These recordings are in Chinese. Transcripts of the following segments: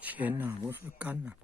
钱啊，不是干啊。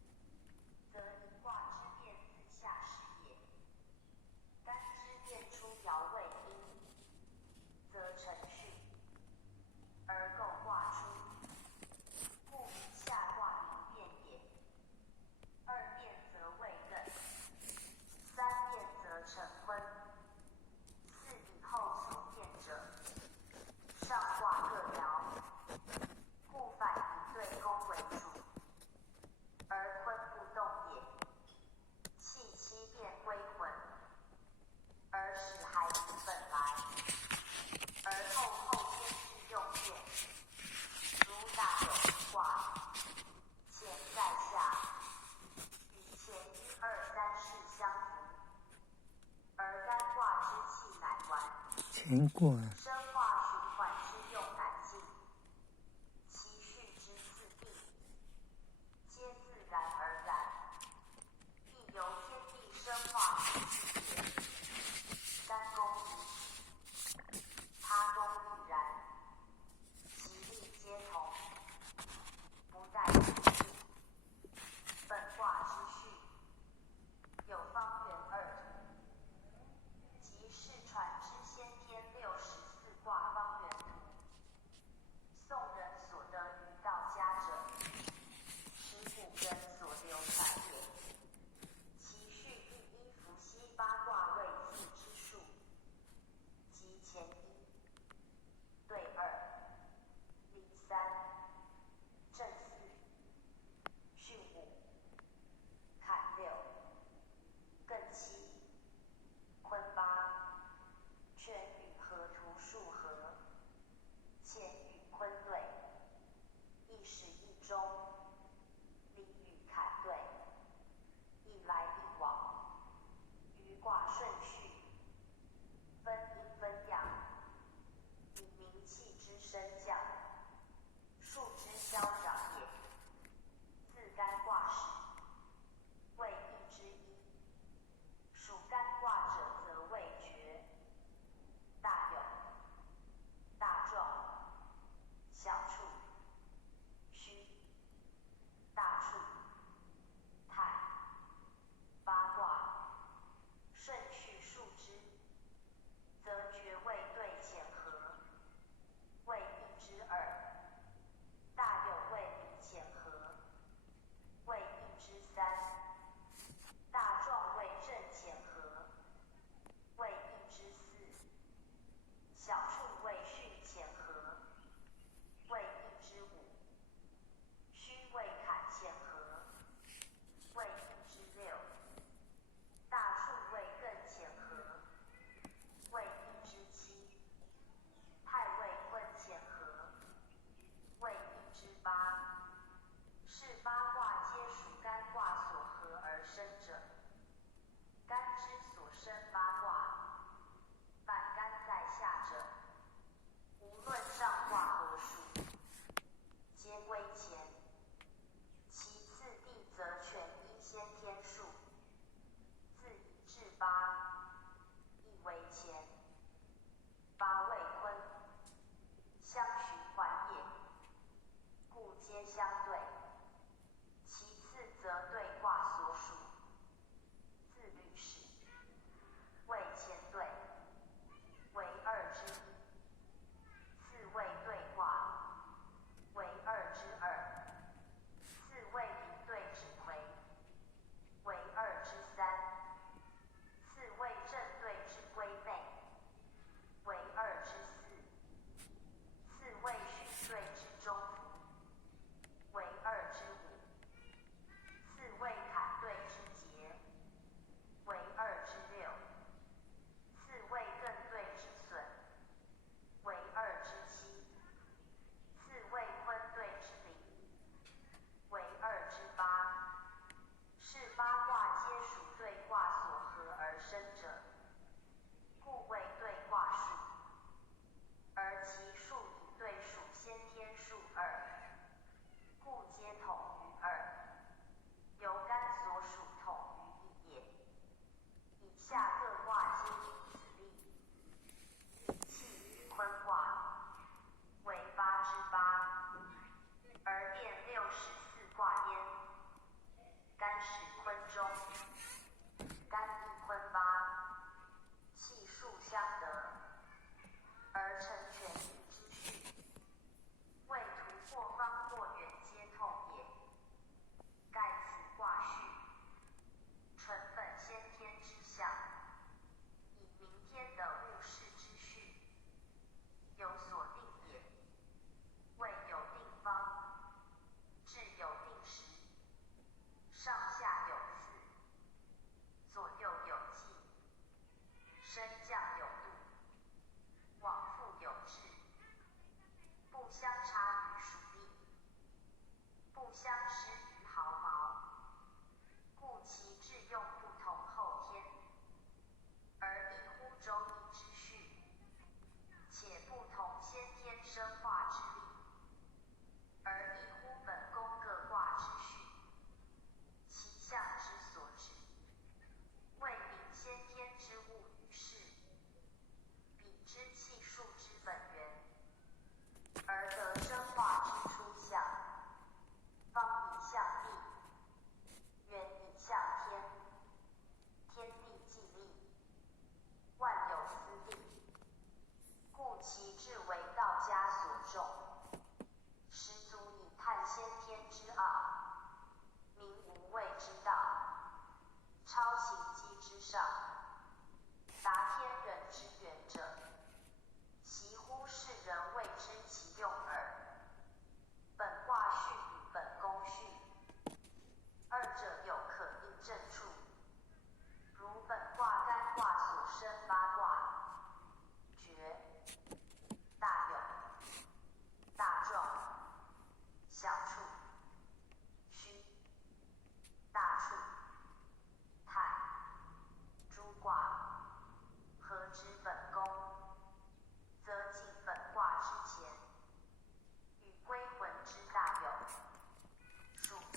钱过了。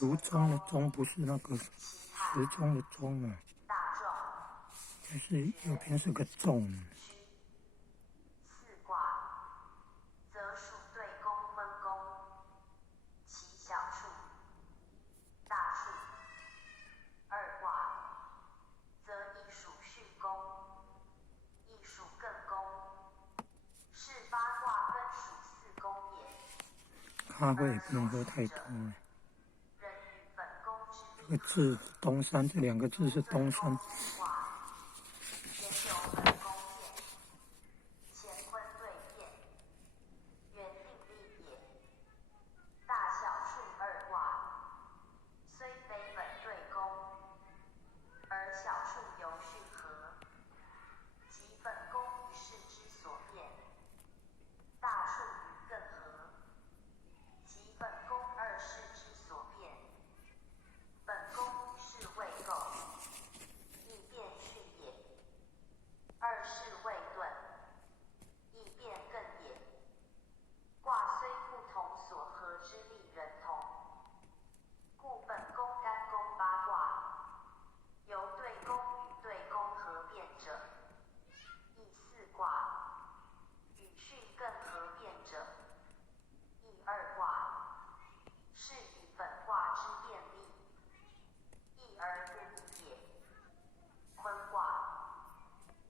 如钟的钟不是那个时钟的钟啊，就是右边是个钟。四卦则属对宫分宫，其小数、大数；二卦则亦属巽宫，亦属艮宫，是八卦分属四宫也。咖啡也不能喝太多了。人与本宫之这个字东山，这两个字是东山。先有本宫变，乾坤对变，原定立也。大小数二卦，虽非本对宫，而小数由巽合，即本宫一事之所变；大数与艮合，即本宫二事之所变。本宫一事未构，亦变巽也；二事未顿，亦变艮也。卦虽不同，所合之力仍同，故本宫干宫八卦，由对宫与对宫合变者，亦四卦；与巽艮合变者，亦二卦，是与本卦之变力，异而不异也。坤卦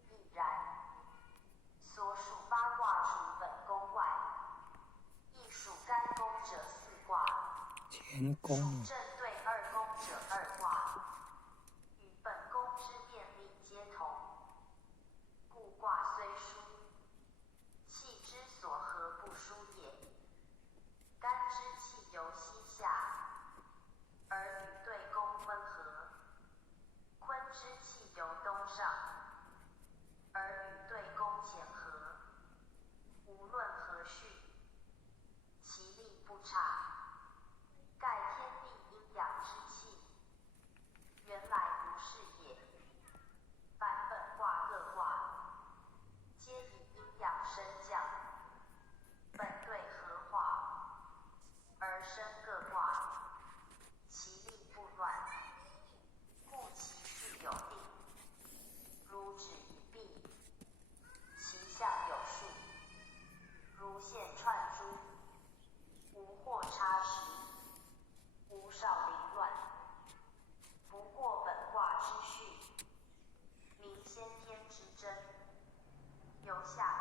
亦然，所属八卦除本宫外，亦属干宫者四卦，乾宫属正对二宫者二卦，与本宫之变力皆同。故卦虽殊，气之所合不殊也。干之气由西下，而与对宫分合；坤之气由东上，而与对宫乾合。无论何序，其力不差，盖天地阴阳之气，原来如是也。凡本卦各卦，皆以阴阳升降，本对合化，而生各卦，其力不乱，故其序有定，如指与臂，其象有数，如线串珠，无或差失，无少凌乱。不过本卦之序，明先天之真，由下